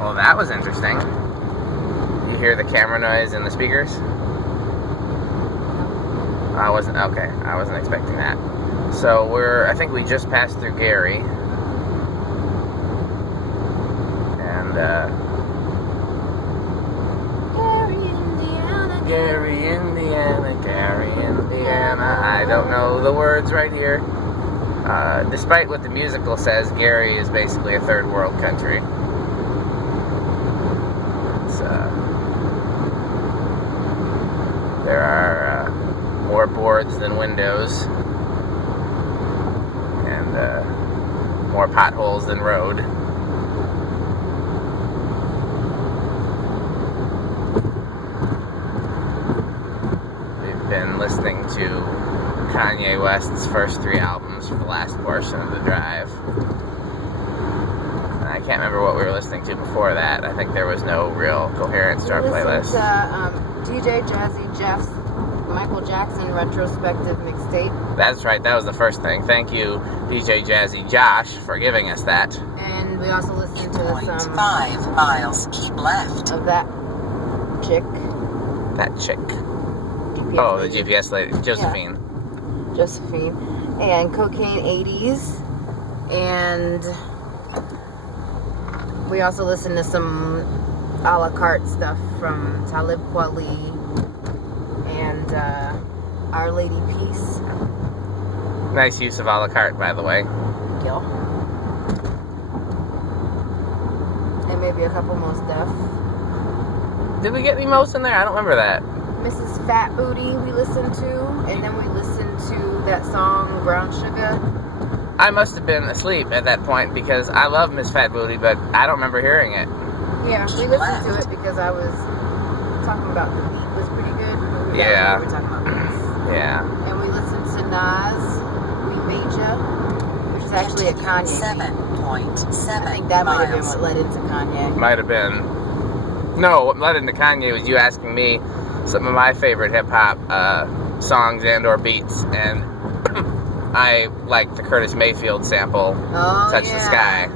Well, that was interesting. You hear the camera noise in the speakers? I wasn't expecting that. So I think we just passed through Gary. And, Gary, Indiana. I don't know the words right here. Despite what the musical says, Gary is basically a third world country. There are more boards than windows, and more potholes than road. We've been listening to Kanye West's first 3 albums for the last portion of the drive. And I can't remember what we were listening to before that. I think there was no real coherence to our playlist. DJ Jazzy Jeff's Michael Jackson retrospective mixtape. That's right, that was the first thing. Thank you, DJ Jazzy Josh, for giving us that. And we also listened to some 5 miles, keep left. of that chick. That chick. GPS Oh, the lady. GPS lady, Josephine. Yeah. Josephine. And Cocaine 80s. And we also listened to some a la carte stuff from Talib Kweli and Our Lady Peace. Nice use of a la carte, by the way. Yo. And maybe a couple most Def. Did we get any most in there? I don't remember that. Mrs. Fat Booty we listened to, and then we listened to that song Brown Sugar. I must have been asleep at that point because I love Miss Fat Booty, but I don't remember hearing it. Yeah, we listened to it because I was talking about the beat was pretty good. Yeah. We were talking about this. Yeah. And we listened to Nas, We Made Ya, which is actually a Kanye beat. 7.7 I think that might have been miles. what led into Kanye. Might have been. No, what led into Kanye was you asking me some of my favorite hip-hop songs and or beats, and I like the Curtis Mayfield sample, Touch the Sky.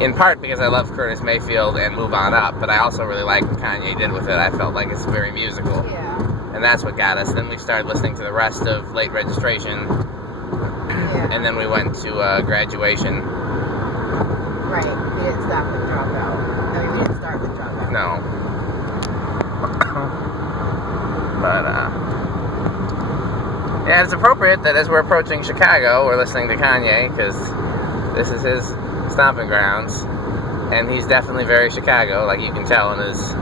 In part because I love Curtis Mayfield and Move On Up, but I also really like what Kanye did with it. I felt like it's very musical. Yeah. And that's what got us. Then we started listening to the rest of Late Registration, Yeah. and then we went to Graduation. Right. We didn't stop with Dropout. I mean, we didn't start with Dropout. No. But, yeah, it's appropriate that as we're approaching Chicago, we're listening to Kanye, because this is his stomping grounds, and he's definitely very Chicago, like you can tell in his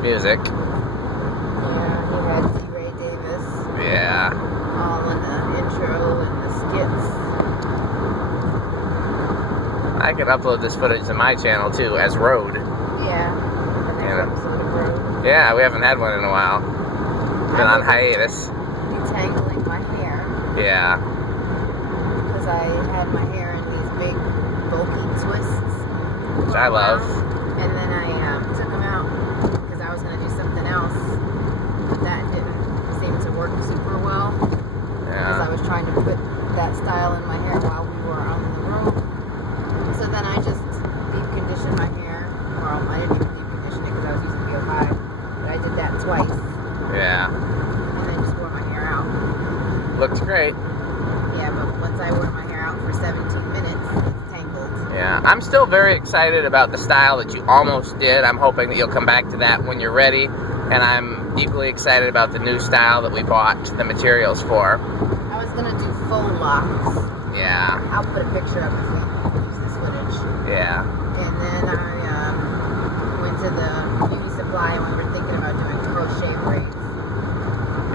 music. Yeah, he had D. Ray Davis Yeah. all in the intro and the skits. I could upload this footage to my channel, too, as Road. Yeah. The next episode of Road. Yeah, we haven't had one in a while. Been on hiatus. Detangling my hair. Yeah. Because I had my hair in these big, bulky twists. Which I love. And then I took them out because I was going to do something else. That didn't seem to work super well. Because I Yeah. was trying to put that style in my hair while we were on the road. So then I just deep conditioned my hair. Well, I didn't even deep condition it because I was using VO5. But I did that twice. Yeah. And then just wore my hair out. Looks great. Yeah, but once I wore my hair out for 17 minutes, it's tangled. Yeah, I'm still very excited about the style that you almost did. I'm hoping that you'll come back to that when you're ready. And I'm equally excited about the new style that we bought the materials for. I was going to do full locks. Yeah, I'll put a picture up if we use this footage. yeah. And then I went to the beauty supply and we were thinking about doing crochet braids.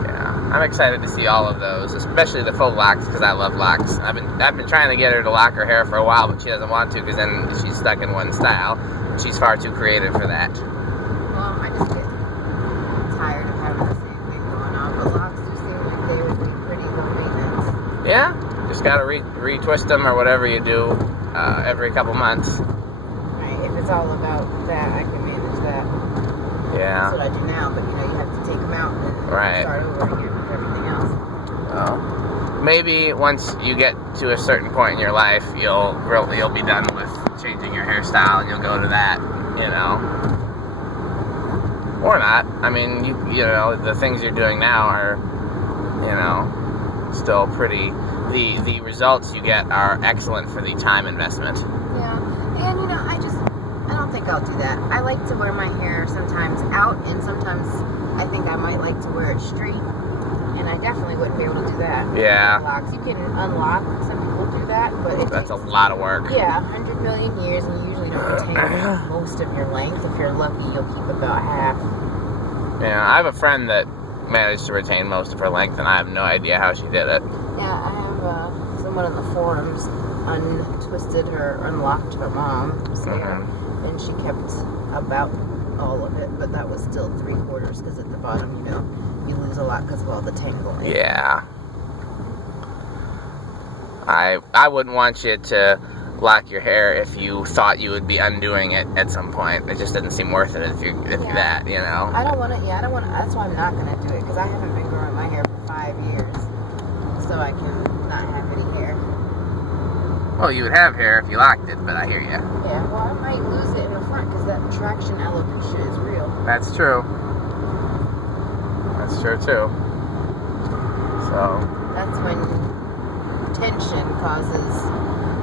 Yeah, I'm excited to see all of those, especially the full locks because I love locks. I've been trying to get her to lock her hair for a while, but she doesn't want to because then she's stuck in one style. She's far too creative for that. Well, I just get tired of having the same thing going on, but locks do seem like they would be pretty low maintenance. Yeah, just gotta retwist them or whatever you do every couple months. Right, if it's all about that, I can manage that. Yeah. That's what I do now, but you know, you have to take them out and Right. start over again with everything else. Well, maybe once you get to a certain point in your life, you'll be done with changing your hairstyle and you'll go to that. you know. Or not. I mean, you know, the things you're doing now are, you know, still pretty. The results you get are excellent for the time investment. Yeah, and you know, I don't think I'll do that. I like to wear my hair sometimes out, and sometimes I think I might like to wear it straight, and I definitely wouldn't be able to do that. Yeah. Locks. You can unlock. Some people do that, but That's a lot of work. Yeah, 100 million years, and you usually don't retain most of your length. If you're lucky, you'll keep about half. Yeah, I have a friend that managed to retain most of her length, and I have no idea how she did it. Yeah, I have someone in the forums unlocked her mom's hair, and she kept about all of it, but that was still 3/4 because at the bottom, you know, you lose a lot because of all the tangling. Yeah. I wouldn't want you to lock your hair if you thought you would be undoing it at some point. It just doesn't seem worth it if you're that, you know. I don't want to. Yeah, I don't want to. That's why I'm not going to do it, because I haven't been growing my hair for 5 years, so I can not have any hair. Well, you would have hair if you locked it, but I hear you. Yeah, well, I might lose it in the front because that traction alopecia is real. That's true. That's true too. So. That's when tension causes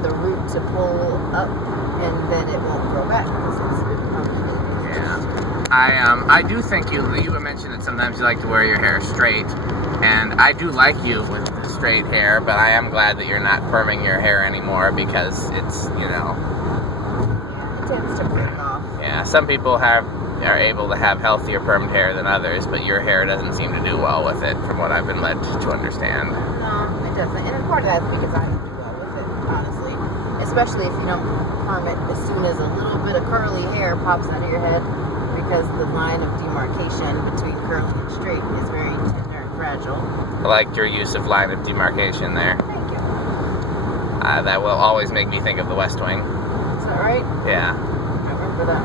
the root to pull up, and then it won't grow back because it's root pumping. Yeah. I do think you mentioned that sometimes you like to wear your hair straight, and I do like you with the straight hair, but I am glad that you're not perming your hair anymore because it's, you know. Yeah, it tends to break off. Yeah, some people are able to have healthier permed hair than others, but your hair doesn't seem to do well with it, from what I've been led to understand. No, it doesn't. And part of that is because I don't do well with it, honestly. Especially if you don't perm it as soon as a little bit of curly hair pops out of your head, because the line of demarcation between curly and straight is very tender and fragile. I liked your use of line of demarcation there. Thank you. That will always make me think of the West Wing. Is that right? Yeah. I remember that.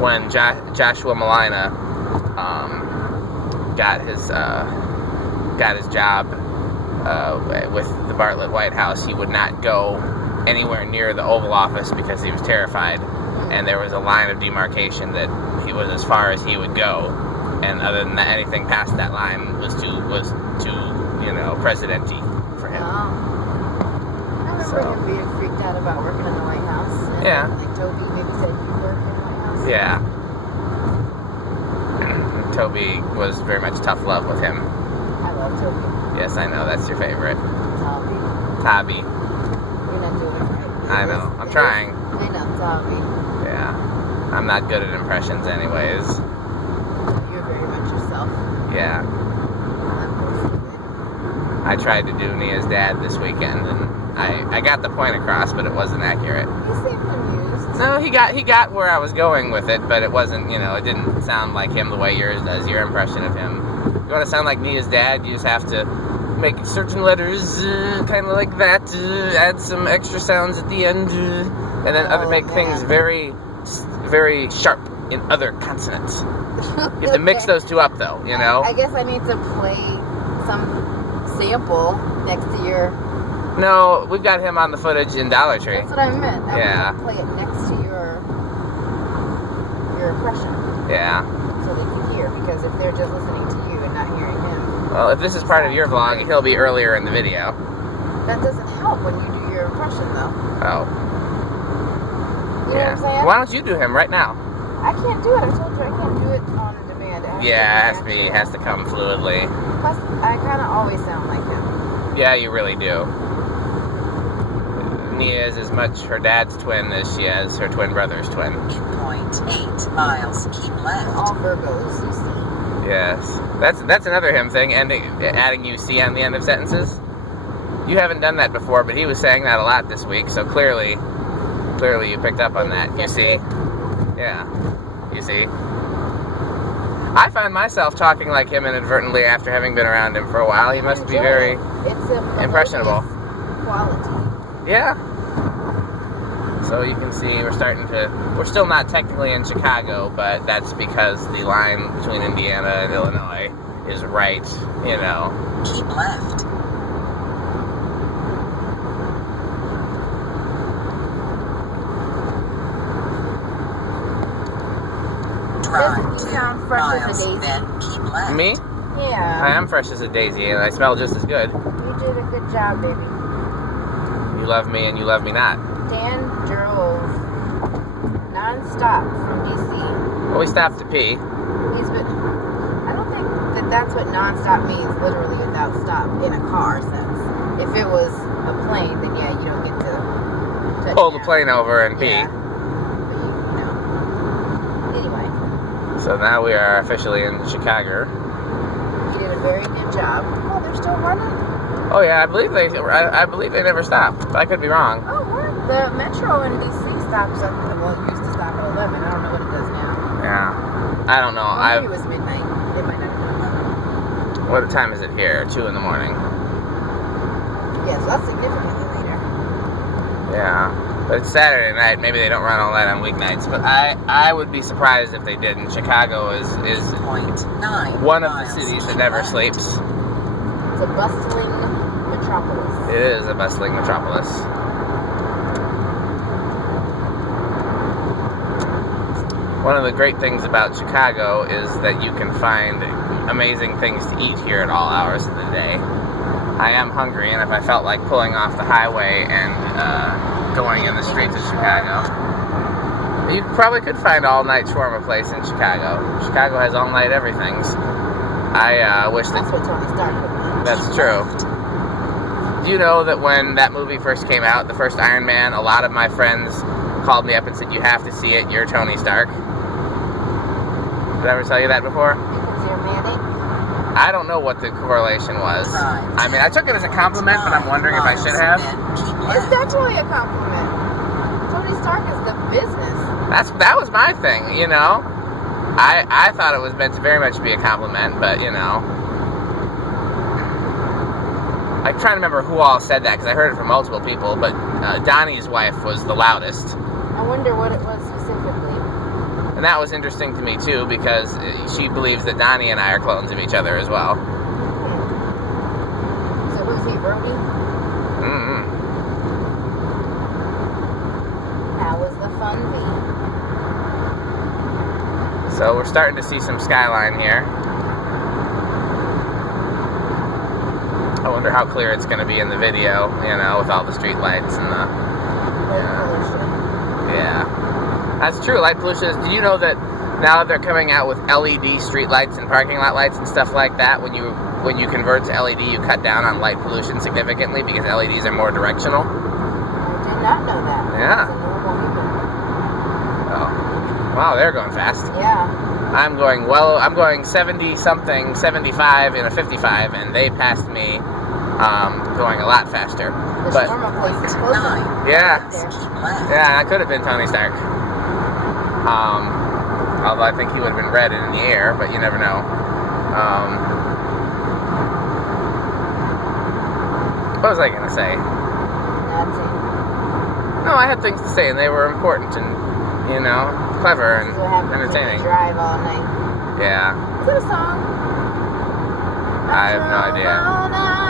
When Joshua Malina got his job with the Bartlett White House, he would not go anywhere near the Oval Office because he was terrified, and there was a line of demarcation that he was as far as he would go, and other than that, anything past that line was too you know, president-y for him. I remember him being freaked out about working in the White House. And Yeah. like Toby maybe said, you work in the White House. Yeah. Toby was very much tough love with him. I love Toby. Yes, I know, that's your favorite. Toby. Tabby. You're not doing it right. I know. I'm trying. I know, Toby. Yeah. I'm not good at impressions anyways. You're very much yourself. Yeah. I'm more fluid. I tried to do Nia's dad this weekend, and I got the point across, but it wasn't accurate. You seem amused. No, he got where I was going with it, but it wasn't, you know, it didn't sound like him the way yours does, your impression of him. If you want to sound like Nia's dad, you just have to make certain letters, kind of like that, add some extra sounds at the end, and then make things very, very sharp in other consonants. You have to mix those two up, though, you know? I guess I need to play some sample next to your... No, we've got him on the footage in Dollar Tree. That's what I meant. Yeah. I want to play it next to your impression. Yeah. So they can hear, because if they're just listening to you and not hearing him... Well, if this is part of your vlog, he'll be earlier in the video. That doesn't help when you do your impression, though. Oh. You know what I'm saying? Why don't you do him right now? I can't do it. I told you I can't do it on demand. It has to come fluidly. Plus, I kind of always sound like him. Yeah, you really do. Nia is as much her dad's twin as she is her twin brother's twin. 8.8 miles, keep left. All Virgos, you see. Yes. That's another him thing, adding UC on the end of sentences. You haven't done that before, but he was saying that a lot this week, so clearly you picked up on that. You see. Yeah. You see. I find myself talking like him inadvertently after having been around him for a while. He must be very impressionable. Quality. Yeah. So you can see we're still not technically in Chicago, but that's because the line between Indiana and Illinois is right, you know. Keep left. Doesn't Drive he 2 sound fresh as a miles, daisy? then keep left. Me? Yeah. I am fresh as a daisy, and I smell just as good. You did a good job, baby. You love me, and you love me not. Dan drove non-stop from DC. Well, we stopped to pee. He's been. I don't think that that's what non-stop means, literally without stop in a car sense. If it was a plane, then yeah, you don't get to touch Pull the down. plane over and pee. Yeah. But you know. Anyway, So now we are officially in Chicago. you did a very good job. Oh, they're still running. Oh yeah, I believe they never stopped. But I could be wrong. Oh, what? The metro in DC stops at, well, it used to stop at 11. I don't know what it does now. Yeah. I don't know. Well, maybe it was midnight. It might not have been 11. What time is it here? 2 in the morning. Yes, that's significantly later. Yeah. But it's Saturday night. Maybe they don't run all that on weeknights. But I would be surprised if they didn't. Chicago is 0.9 one of the miles, cities that keep never left. sleeps. It's a bustling metropolis. It is a bustling metropolis. One of the great things about Chicago is that you can find amazing things to eat here at all hours of the day. I am hungry, and if I felt like pulling off the highway and going in the streets of Chicago, you probably could find all-night shawarma place in Chicago. Chicago has all-night everythings. I wish that... That's what Tony Stark would mean. That's true. Do you know that when that movie first came out, the first Iron Man, a lot of my friends called me up and said, "You have to see it, you're Tony Stark." Did I ever tell you that before? Because you're manic. I don't know what the correlation was. I mean, I took it as a compliment, but I'm wondering if I should have. It's definitely a compliment. Tony Stark is the business. That was my thing, you know? I thought it was meant to very much be a compliment, but, you know. I'm trying to remember who all said that, because I heard it from multiple people, but Donnie's wife was the loudest. I wonder what it was specifically. And that was interesting to me, too, because she believes that Donnie and I are clones of each other as well. So who's he, Brody? Mm-hmm. How was the fun bee? So we're starting to see some skyline here. I wonder how clear it's going to be in the video, you know, with all the street lights and the... Yeah. That's true, light pollution is... Do you know that now that they're coming out with LED street lights and parking lot lights and stuff like that, when you convert to LED, you cut down on light pollution significantly because LEDs are more directional? I did not know that. Yeah. As a normal human. Oh. Wow, they're going fast. Yeah. I'm going 70-something, 75 in a 55, and they passed me going a lot faster. The But shawarma place is closer. yeah, Right yeah, that could have been Tony Stark. Although I think he would have been red and in the air, but you never know. What was I gonna say? That's it. No, I had things to say, and they were important and, you know, clever and We're having entertaining. to drive all night. Yeah, Is it a song? I have no Drove idea. all night.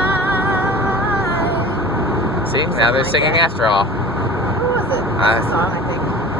See, now they're singing after all. Who was it? What's the song? I